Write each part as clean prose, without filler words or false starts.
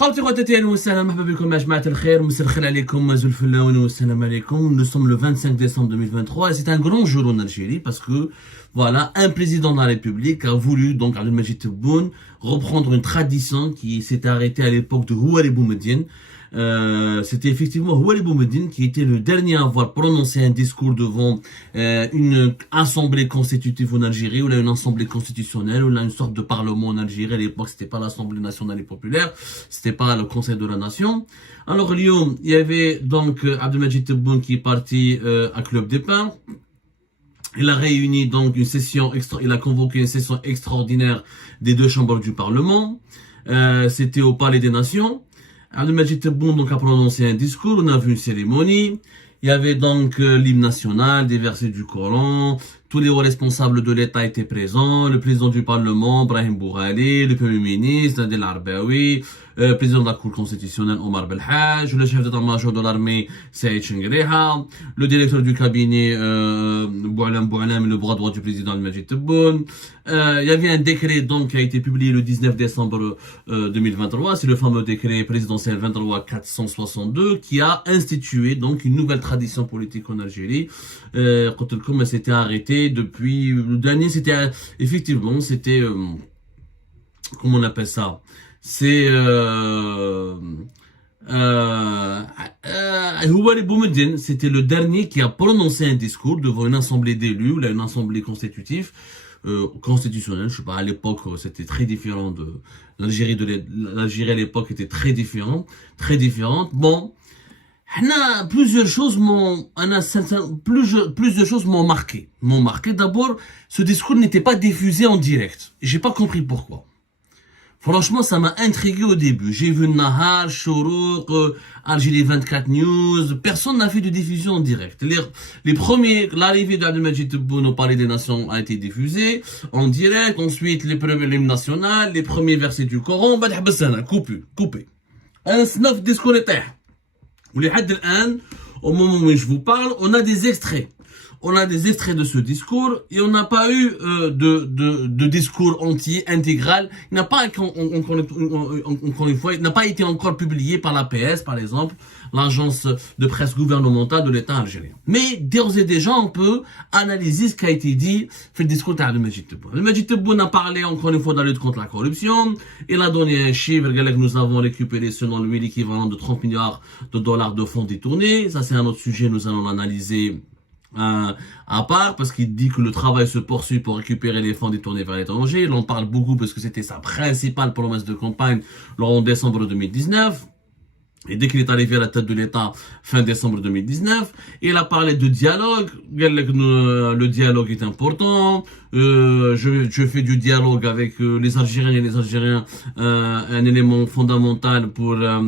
خوتي خواتاتي اهلا وسهلا مرحبا بكم يا جماعه الخير مساء الخير عليكم زول الفلاوين والسلام عليكم. Nous sommes le 25 décembre 2023 et c'est un grand jour en Algérie parce que voilà, un président de la République a voulu, donc Abdelmadjid Tebboune, reprendre une tradition qui s'était arrêtée à l'époque de Houari Boumediene. C'était effectivement Houari Boumediene qui était le dernier à avoir prononcé un discours devant une assemblée constitutive en Algérie, ou là une assemblée constitutionnelle, ou là une sorte de parlement en Algérie. À l'époque, c'était pas l'Assemblée nationale et populaire, c'était pas le Conseil de la Nation. Alors Lyon, il y avait donc Abdelmadjid Tebboune qui est parti à Club des Pins. Il a réuni donc une session il a convoqué une session extraordinaire des deux chambres du Parlement. C'était au Palais des Nations. Abdelmadjid Tebboune donc a prononcé un discours, on a vu une cérémonie. Il y avait donc l'hymne national, des versets du Coran, tous les hauts responsables de l'État étaient présents, le président du Parlement, Brahim Boughali, le Premier ministre, Adel Arbaoui, le président de la Cour constitutionnelle, Omar Belhaj, le chef d'état-major de l'armée, Saïd Chengreha, le directeur du cabinet, Boualam, le bras droit du président Abdelmadjid Tebboune. Il y avait un décret donc qui a été publié le 19 décembre 2023, c'est le fameux décret présidentiel 23-462 qui a institué donc une nouvelle tradition politique en Algérie. Comme c'était arrêté depuis le dernier, c'était effectivement c'était comment on appelle ça, c'est Houari Boumediene, c'était le dernier qui a prononcé un discours devant une assemblée d'élus, là une assemblée constitutive, constitutionnelle. Je sais pas, à l'époque c'était très différent de l'Algérie, l'Algérie à l'époque était très différente. Bon, plusieurs choses m'ont marqué. D'abord, ce discours n'était pas diffusé en direct. J'ai pas compris pourquoi. Franchement, ça m'a intrigué au début. J'ai vu Nahar, Chourouk, Algérie 24 News. Personne n'a fait de diffusion en direct. L'arrivée d'Abdelmadjid Tebboune au Palais des Nations a été diffusée en direct. Ensuite, l'hymne national, les premiers versets du Coran. Coupé. Un snuff discours était. Au moment où je vous parle, on a des extraits. On a des extraits de ce discours et on n'a pas eu de discours entier, intégral. Il n'a pas, encore une fois, il n'a pas été encore publié par l'APS, par exemple, l'agence de presse gouvernementale de l'État algérien. Mais d'ores et déjà, on peut analyser ce qui a été dit dans le discours d'Abdelmadjid Tebboune. Abdelmadjid Tebboune a parlé encore une fois de la lutte contre la corruption. Il a donné un chiffre, nous avons récupéré selon lui l'équivalent de 30 milliards de dollars de fonds détournés. Ça, c'est un autre sujet, nous allons l'analyser à part, parce qu'il dit que le travail se poursuit pour récupérer les fonds détournés vers l'étranger. Il en parle beaucoup parce que c'était sa principale promesse de campagne en décembre 2019. Et dès qu'il est arrivé à la tête de l'État, fin décembre 2019, il a parlé de dialogue. Le dialogue est important. Je fais du dialogue avec les Algériens et les Algériens, un élément fondamental pour la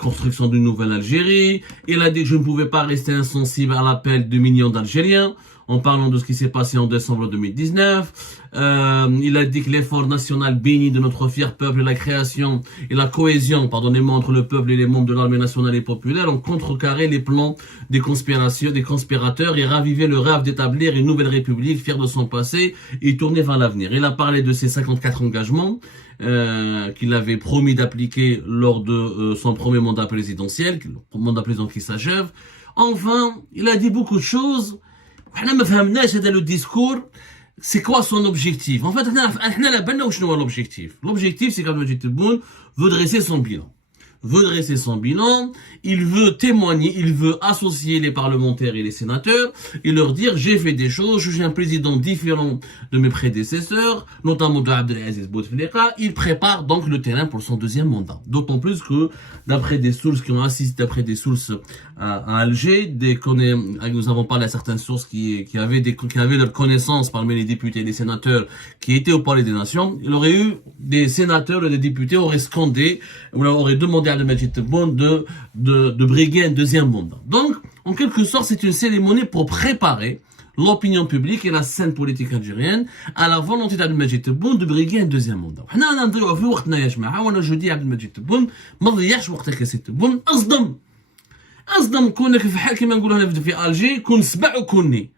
construction d'une nouvelle Algérie. Il a dit que je ne pouvais pas rester insensible à l'appel de millions d'Algériens en parlant de ce qui s'est passé en décembre 2019. Il a dit que l'effort national béni de notre fier peuple et la création et la cohésion, entre le peuple et les membres de l'armée nationale et populaire ont contrecarré les plans des conspirateurs et ravivé le rêve d'établir une nouvelle république fière de son passé et tournée vers l'avenir. Il a parlé de ses 54 engagements qu'il avait promis d'appliquer lors de son premier mandat présidentiel, qui s'achève. Enfin, il a dit beaucoup de choses. Le discours, c'est quoi son objectif? En fait, l'objectif, c'est qu'Abdelmadjid Tebboune veut dresser son bilan. Il veut témoigner, il veut associer les parlementaires et les sénateurs et leur dire j'ai fait des choses, je suis un président différent de mes prédécesseurs, notamment de Abdelaziz Bouteflika. Il prépare donc le terrain pour son deuxième mandat. D'autant plus que d'après des sources qui ont assisté, d'après des sources à Alger, nous avons parlé à certaines sources qui avaient leur connaissance parmi les députés et les sénateurs qui étaient au Palais des Nations. Il aurait eu des sénateurs et des députés auraient scandé ou auraient demandé à Abdelmadjid Tebboune de briguer un deuxième mandat. Donc, en quelque sorte, c'est une cérémonie pour préparer l'opinion publique et la scène politique algérienne à la volonté d'Abdelmadjid Tebboune de briguer un deuxième mandat. Je dis à Abdelmadjid Tebboune, ما تضيعش وقتك يا سي تبون، اصدم كونك في حال كما نقولوا هنا في الجي كون سبع وكوني.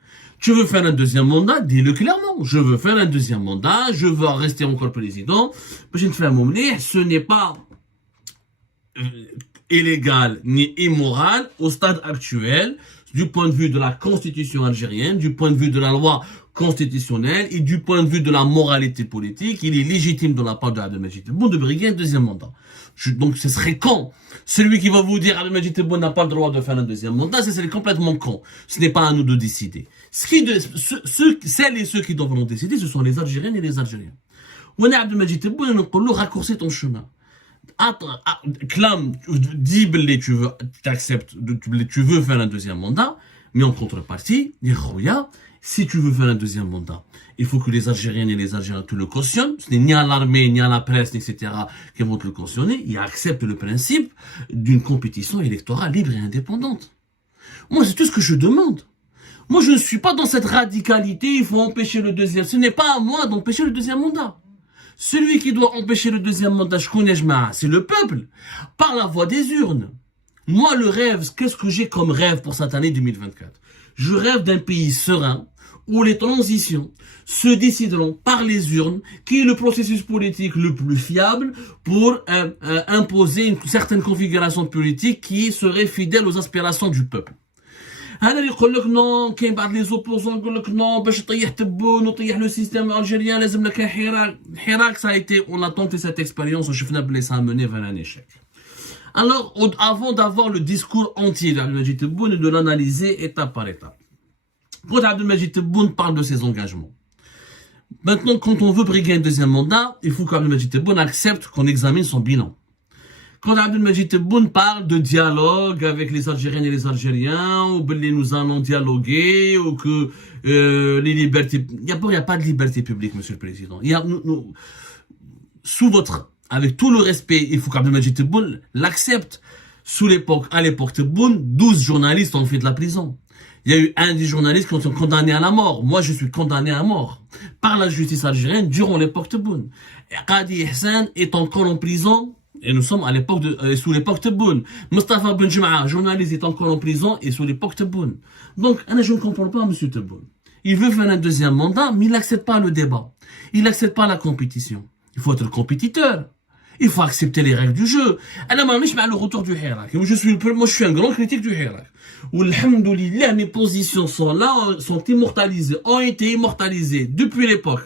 Tu veux faire un deuxième mandat, dis-le clairement. Je veux faire un deuxième mandat, je veux rester encore président. Ce n'est pas illégal ni immoral au stade actuel, du point de vue de la constitution algérienne, du point de vue de la loi constitutionnelle et du point de vue de la moralité politique. Il est légitime de la part d'Abdelmadjid Tebboune de briguer un deuxième mandat. Donc ce serait con. Celui qui va vous dire Abdelmadjid Tebboune n'a pas le droit de faire un deuxième mandat, c'est complètement con. Ce n'est pas à nous de décider. Celles et ceux qui devront décider, ce sont les Algériennes et les Algériens. On a Abdelmadjid Tebboune, on peut raccourcir ton chemin. Clame, dis tu veux, t'acceptes, tu veux faire un deuxième mandat, mais en contrepartie, dis si tu veux faire un deuxième mandat, il faut que les Algériennes et les Algériens te le cautionnent. Ce n'est ni à l'armée, ni à la presse, etc. qui vont te le cautionner. Ils acceptent le principe d'une compétition électorale libre et indépendante. Moi, c'est tout ce que je demande. Moi, je ne suis pas dans cette radicalité, il faut empêcher le deuxième. Ce n'est pas à moi d'empêcher le deuxième mandat. Celui qui doit empêcher le deuxième mandat, c'est le peuple, par la voie des urnes. Moi, le rêve, qu'est-ce que j'ai comme rêve pour cette année 2024? Je rêve d'un pays serein, où les transitions se décideront par les urnes, qui est le processus politique le plus fiable pour imposer une certaine configuration politique qui serait fidèle aux aspirations du peuple. هذا اللي يقول لك نو كاين بعض لي زوبوزون يقول لك نو باش تطيح تبون وطيح لو سيستيم الجيريان لازم لك حراك ça a été on a tenté cette expérience وشفنا بلي ça a mené vers un échec. Alors avant d'avoir le discours entier d'Abdelmadjid Tebboune et de l'analyser étape par étape. Quand Abdelmadjid Tebboune parle de ses engagements. Maintenant quand on veut briguer un deuxième mandat, il faut qu'Abdelmadjid Tebboune accepte qu'on examine son bilan. Quand Abdelmadjid Tebboune parle de dialogue avec les Algériennes et les Algériens, ou que nous allons dialoguer, ou que les libertés... Il n'y a pas de liberté publique, Monsieur le Président. Avec tout le respect, il faut qu'Abdelmadjid Tebboune l'accepte. À l'époque Tebboune, 12 journalistes ont fait de la prison. Il y a eu un des journalistes qui ont été condamnés à la mort. Moi, je suis condamné à mort par la justice algérienne durant l'époque Tebboune. Qadi Hassan est encore en prison. Et nous sommes à l'époque sous l'époque Tebboune. Mustafa Ben Jema'a, journaliste, est encore en prison et sous l'époque Tebboune. Donc, je ne comprends pas M. Tebboune. Il veut faire un deuxième mandat, mais il n'accepte pas le débat. Il n'accepte pas la compétition. Il faut être compétiteur. Il faut accepter les règles du jeu. Le retour du Hirak. Moi, je suis un grand critique du Hirak. Alhamdoulilah, mes positions sont là, sont immortalisées, ont été immortalisées depuis l'époque.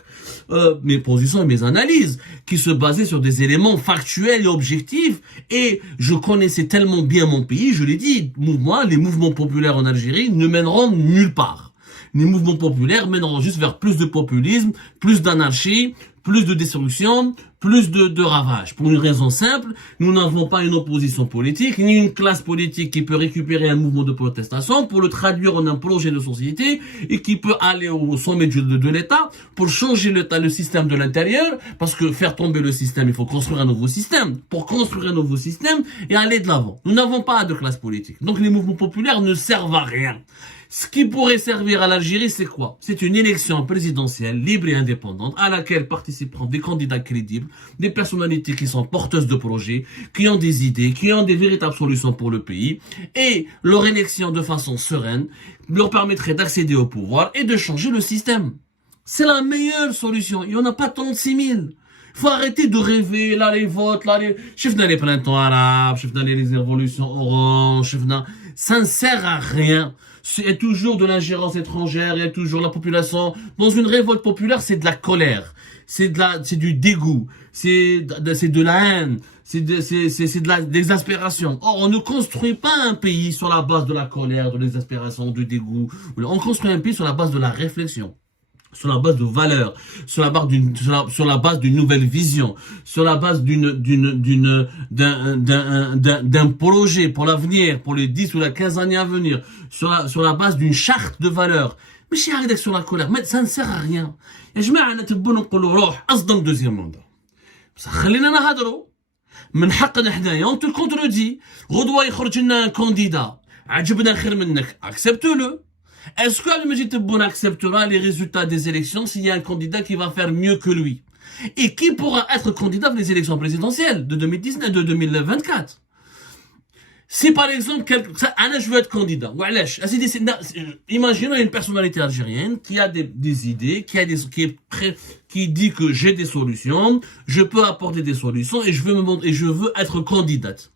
Mes positions et mes analyses, qui se basaient sur des éléments factuels et objectifs, et je connaissais tellement bien mon pays, je l'ai dit, moi, les mouvements populaires en Algérie ne mèneront nulle part. Les mouvements populaires mèneront juste vers plus de populisme, plus d'anarchie, plus de destruction, plus de ravages. Pour une raison simple, nous n'avons pas une opposition politique, ni une classe politique qui peut récupérer un mouvement de protestation pour le traduire en un projet de société et qui peut aller au sommet de l'État pour changer le système de l'intérieur, parce que faire tomber le système, il faut construire un nouveau système. Pour construire un nouveau système et aller de l'avant. Nous n'avons pas de classe politique. Donc les mouvements populaires ne servent à rien. Ce qui pourrait servir à l'Algérie, c'est quoi? C'est une élection présidentielle libre et indépendante à laquelle participeront des candidats crédibles, des personnalités qui sont porteuses de projets, qui ont des idées, qui ont des véritables solutions pour le pays, et leur élection de façon sereine leur permettrait d'accéder au pouvoir et de changer le système. C'est la meilleure solution. Il n'y en a pas 36 000. Il faut arrêter de rêver, là les votes, là les... Chefna les printemps arabes, chefna les révolutions orange, chefna... Ça ne sert à rien. Il y a toujours de l'ingérence étrangère, il y a toujours la population. Dans une révolte populaire, c'est de la colère, c'est du dégoût, c'est de la haine, c'est de l'exaspération. Or, on ne construit pas un pays sur la base de la colère, de l'exaspération, du dégoût. On construit un pays sur la base de la réflexion, sur la base de valeurs, sur la base d'une nouvelle vision, sur la base d'un projet pour l'avenir, pour les 10 ou les 15 années à venir, sur la base d'une charte de valeurs. Mais si arrête sur la colère, mais ça ne sert à rien. يا جماعة أنا تبون نقولوا روح أصدم دوزيام ماندا. بس خلينا نهضروا. من حقنا حنايا on te contredit. غدوة يخرج لنا كانديدا عجبنا خير منك. Accepte-le. Est-ce que Abdelmadjid Tebboune acceptera les résultats des élections s'il y a un candidat qui va faire mieux que lui? Et qui pourra être candidat pour les élections présidentielles de 2019, de 2024? Si par exemple, je veux être candidat, imaginons une personnalité algérienne qui a des idées, qui dit que j'ai des solutions, je peux apporter des solutions et je veux être candidate.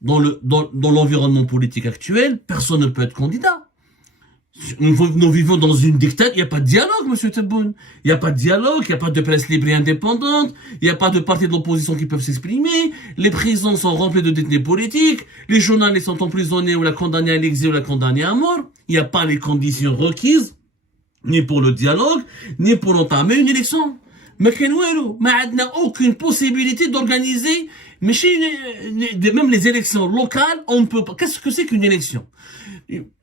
Dans l'environnement politique actuel, personne ne peut être candidat. Nous vivons dans une dictature, il n'y a pas de dialogue, monsieur Tebboune. Il n'y a pas de dialogue, il n'y a pas de presse libre et indépendante, il n'y a pas de partis de l'opposition qui peuvent s'exprimer, les prisons sont remplies de détenus politiques, les journalistes sont emprisonnés ou la condamnés à l'exil ou la condamnés à mort, il n'y a pas les conditions requises, ni pour le dialogue, ni pour entamer une élection. Mais on n'a aucune possibilité d'organiser, même les élections locales, on ne peut pas. Qu'est-ce que c'est qu'une élection?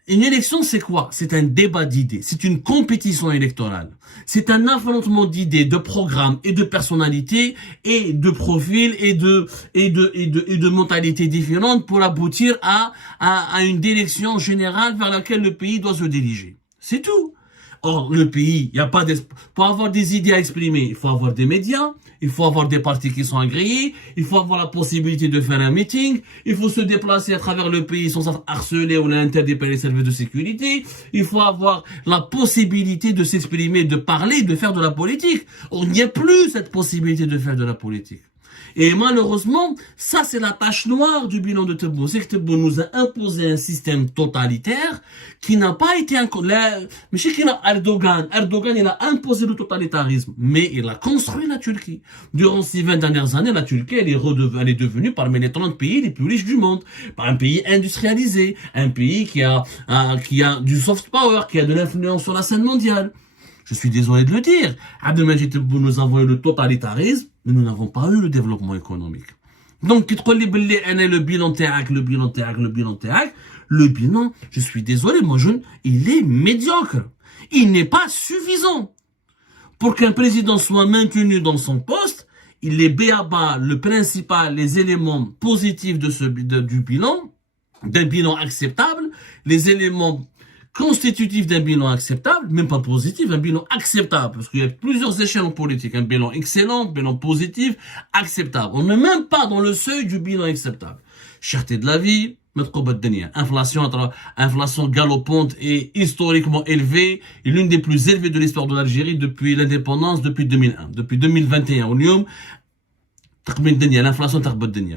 Une élection, c'est quoi? C'est un débat d'idées. C'est une compétition électorale. C'est un affrontement d'idées, de programmes et de personnalités et de profils et de mentalités différentes pour aboutir à une direction générale vers laquelle le pays doit se diriger. C'est tout. Or, le pays, il n'y a pas pour avoir des idées à exprimer, il faut avoir des médias, il faut avoir des partis qui sont agréés, il faut avoir la possibilité de faire un meeting, il faut se déplacer à travers le pays sans être harcelé ou interdit par les services de sécurité, il faut avoir la possibilité de s'exprimer, de parler, de faire de la politique. Or, il n'y a plus cette possibilité de faire de la politique. Et malheureusement, ça c'est la tache noire du bilan de Tebboune. C'est que Tebboune nous a imposé un système totalitaire qui n'a pas été mais chez Erdogan, il a imposé le totalitarisme, mais il a construit la Turquie. Durant ces 20 dernières années, la Turquie, elle est devenue parmi les 30 pays les plus riches du monde. Un pays industrialisé, un pays qui a du soft power, qui a de l'influence sur la scène mondiale. Je suis désolé de le dire. Abdelmajid Tebboune nous a envoyé le totalitarisme, mais nous n'avons pas eu le développement économique. Donc, le bilan, je suis désolé, il est médiocre. Il n'est pas suffisant. Pour qu'un président soit maintenu dans son poste, il est b.a.-ba le principal, les éléments positifs du bilan, d'un bilan acceptable, les éléments constitutif d'un bilan acceptable, même pas positif, un bilan acceptable, parce qu'il y a plusieurs échelons politiques, un bilan excellent, un bilan positif, acceptable. On n'est même pas dans le seuil du bilan acceptable. Cherté de la vie, inflation galopante et historiquement élevée, et l'une des plus élevées de l'histoire de l'Algérie depuis l'indépendance, depuis 2001. Depuis 2021, l'inflation,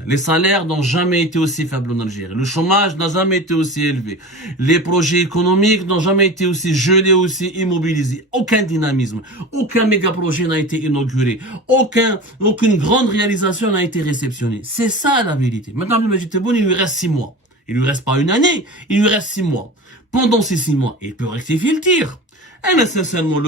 les salaires n'ont jamais été aussi faibles en Algérie. Le chômage n'a jamais été aussi élevé. Les projets économiques n'ont jamais été aussi gelés, aussi immobilisés. Aucun dynamisme, aucun méga projet n'a été inauguré. Aucune grande réalisation n'a été réceptionnée. C'est ça la vérité. Maintenant, Abdelmajid Tebboune, il lui reste 6 mois. Il lui reste pas une année, il lui reste 6 mois. Pendant ces 6 mois, il peut rectifier le tir. Sincèrement,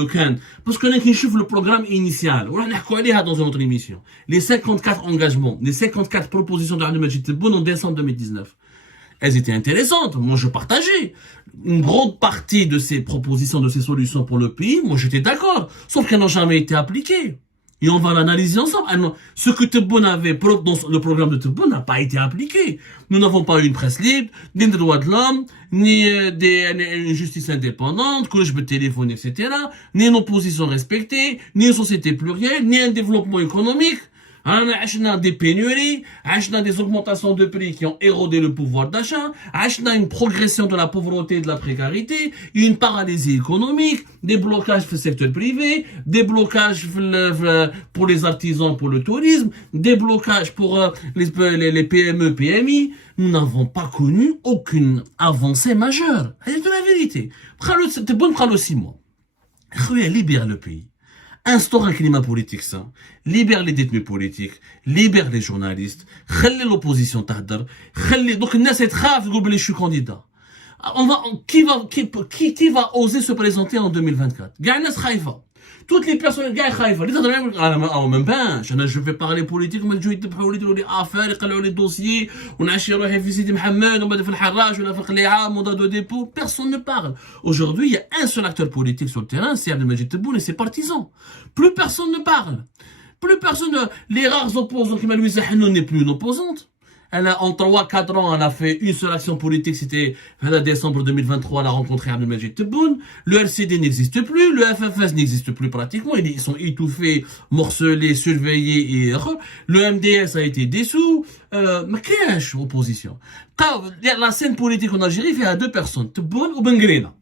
parce qu'on a qui chauffe le programme initial. On a dans une autre émission. Les 54 engagements, les 54 propositions de Abdelmajid Tebboune en décembre 2019. Elles étaient intéressantes. Moi, je partageais une grande partie de ces propositions, de ces solutions pour le pays. Moi, j'étais d'accord. Sauf qu'elles n'ont jamais été appliquées. Et on va l'analyser ensemble. Ce que Tebboune avait dans le programme de Tebboune n'a pas été appliqué. Nous n'avons pas eu une presse libre, ni des droits de l'homme, ni une justice indépendante, collège de téléphone, etc., ni une opposition respectée, ni une société plurielle, ni un développement économique. On a des pénuries, on a des augmentations de prix qui ont érodé le pouvoir d'achat, on a une progression de la pauvreté et de la précarité, une paralysie économique, des blocages pour le secteur privé, des blocages pour les artisans, pour le tourisme, des blocages pour les PME, PMI. Nous n'avons pas connu aucune avancée majeure. C'est de la vérité. C'était bon pour le 6 mois. Libère le pays. Instaure un climat politique sain, libère les détenus politiques, libère les journalistes, خلي l'opposition تهدر, donc الناس يتخاف يقول بلي je suis candidat. Qui va oser se présenter en 2024? قاع الناس خايفة. Toutes les personnes قاع خايفة. même pas. Je vais parler politique, وما يجوا يذبحوا لي يديروا لي affaires, يقلعوا لي dossiers, ونعشي روحي في سيدي محمد وبعد في الحراج ولا في القليعة, mandat de dépôt. Personne ne parle. Aujourd'hui, il y a un seul acteur politique sur le terrain, c'est Abdelmajid Tebboune et ses partisans. Plus personne ne parle. Plus personne. Les rares opposants qui Louise Hanoun n'est plus une opposante. En 3-4 ans, elle a fait une seule action politique, c'était en décembre 2023, elle a rencontré Abdelmajid Tebboune. Le RCD n'existe plus, le FFS n'existe plus pratiquement, ils sont étouffés, morcelés, surveillés et le MDS a été dissous. Mais qu'est-ce opposition? La scène politique en Algérie, il y a 2 personnes, Tebboune ou Bengrena.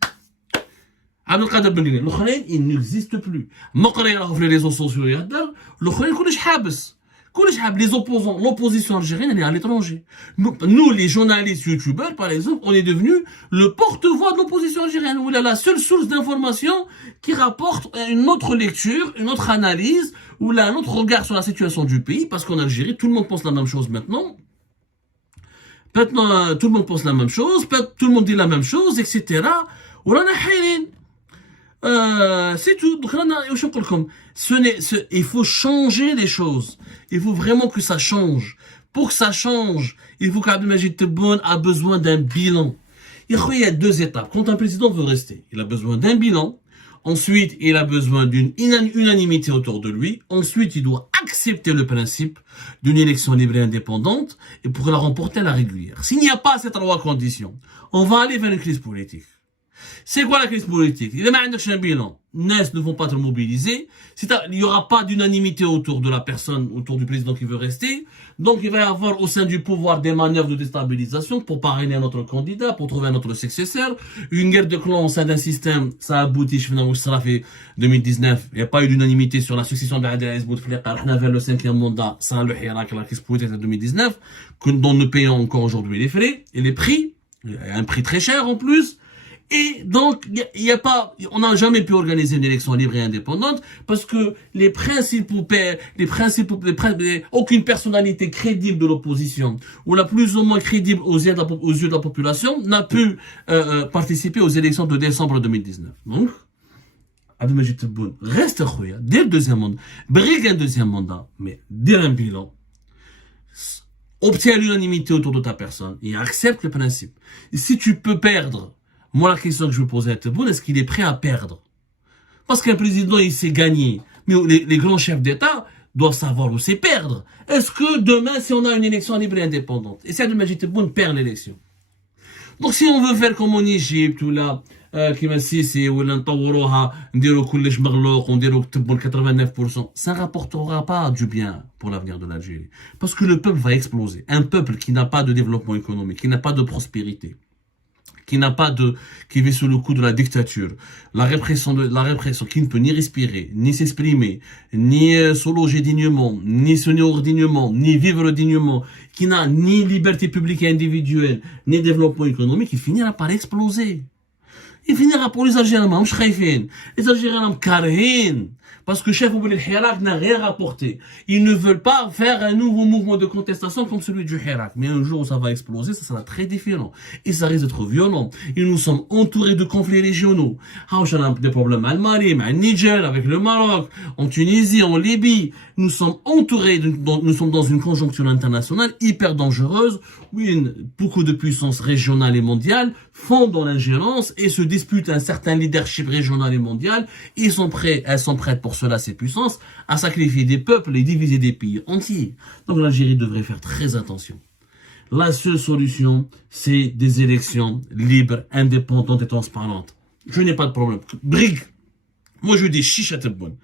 Abdelkader Bengrena. L'autre, il n'existe plus. Mokré, les réseaux sociaux, l'autre, il حابس. Les opposants, l'opposition algérienne, elle est à l'étranger. Nous, les journalistes, youtubeurs, par exemple, on est devenus le porte-voix de l'opposition algérienne, où il a la seule source d'information qui rapporte une autre lecture, une autre analyse, ou là, un autre regard sur la situation du pays, parce qu'en Algérie, tout le monde pense la même chose maintenant. Maintenant, tout le monde pense la même chose, tout le monde dit la même chose, etc. C'est tout. Donc, il faut changer les choses. Il faut vraiment que ça change. Pour que ça change, il faut qu'Abdelmajid Tebboune a besoin d'un bilan. Il y a 2 étapes. Quand un président veut rester, il a besoin d'un bilan. Ensuite, il a besoin d'une unanimité autour de lui. Ensuite, il doit accepter le principe d'une élection libre et indépendante et pour la remporter à la régulière. S'il n'y a pas ces 3 conditions, on va aller vers une crise politique. C'est quoi la crise politique? Il y a un bilan. NES ne vont pas être mobilisés. Il n'y aura pas d'unanimité autour de la personne, autour du président qui veut rester. Donc, il va y avoir au sein du pouvoir des manœuvres de déstabilisation pour parrainer un autre candidat, pour trouver un autre successeur. Une guerre de clans au sein d'un système, ça aboutit, je fait 2019. Il n'y a pas eu d'unanimité sur la succession de Abdelaziz Bouteflika. On a vers le 5e mandat, ça a le hirak, la crise politique de 2019, dont nous payons encore aujourd'hui les frais et les prix. Il y a un prix très cher en plus. Et donc, on n'a jamais pu organiser une élection libre et indépendante parce que aucune personnalité crédible de l'opposition ou la plus ou moins crédible aux yeux de la population n'a pu participer aux élections de décembre 2019. Donc, Abdelmajid Tebboune reste khoya dès le 2e mandat, brigue un 2e mandat, mais dès un bilan. Obtiens l'unanimité autour de ta personne et accepte le principe. Et si tu peux perdre, moi, la question que je veux poser à Tebboune, est-ce qu'il est prêt à perdre? Parce qu'un président, il sait gagner. Mais les grands chefs d'État doivent savoir aussi perdre. Est-ce que demain, si on a une élection libre et indépendante, et si Abdelmajid Tebboune perd l'élection? Donc, si on veut faire comme en Égypte, ou là, كيما السيسي ولا نطوروها نديرو كلش مغلوق ونديرو تبون 89%, ça ne rapportera pas du bien pour l'avenir de l'Algérie. Parce que le peuple va exploser. Un peuple qui n'a pas de développement économique, qui n'a pas de prospérité, qui vit sous le coup de la dictature, la répression, qui ne peut ni respirer, ni s'exprimer, ni se loger dignement, ni se nourrir dignement, ni vivre dignement, qui n'a ni liberté publique et individuelle, ni développement économique, il finira par exploser. Il finira pour les Algériens, les Algériens carrés, parce que chef Oubli Hirak n'a rien rapporté. Ils ne veulent pas faire un nouveau mouvement de contestation comme celui du Hirak. Mais un jour où ça va exploser, ça sera très différent. Et ça risque d'être violent. Et nous sommes entourés de conflits régionaux. On a des problèmes à Mali, à Niger, avec le Maroc, en Tunisie, en Libye. Nous sommes entourés, nous sommes dans une conjoncture internationale hyper dangereuse, où beaucoup de puissances régionales et mondiales font dans l'ingérence et se disputent un certain leadership régional et mondial. Elles sont prêtes pour cela, ces puissances, à sacrifier des peuples et diviser des pays entiers. Donc l'Algérie devrait faire très attention. La seule solution, c'est des élections libres, indépendantes et transparentes. Je n'ai pas de problème. Brigue. Moi, je dis chiche à Tebboune.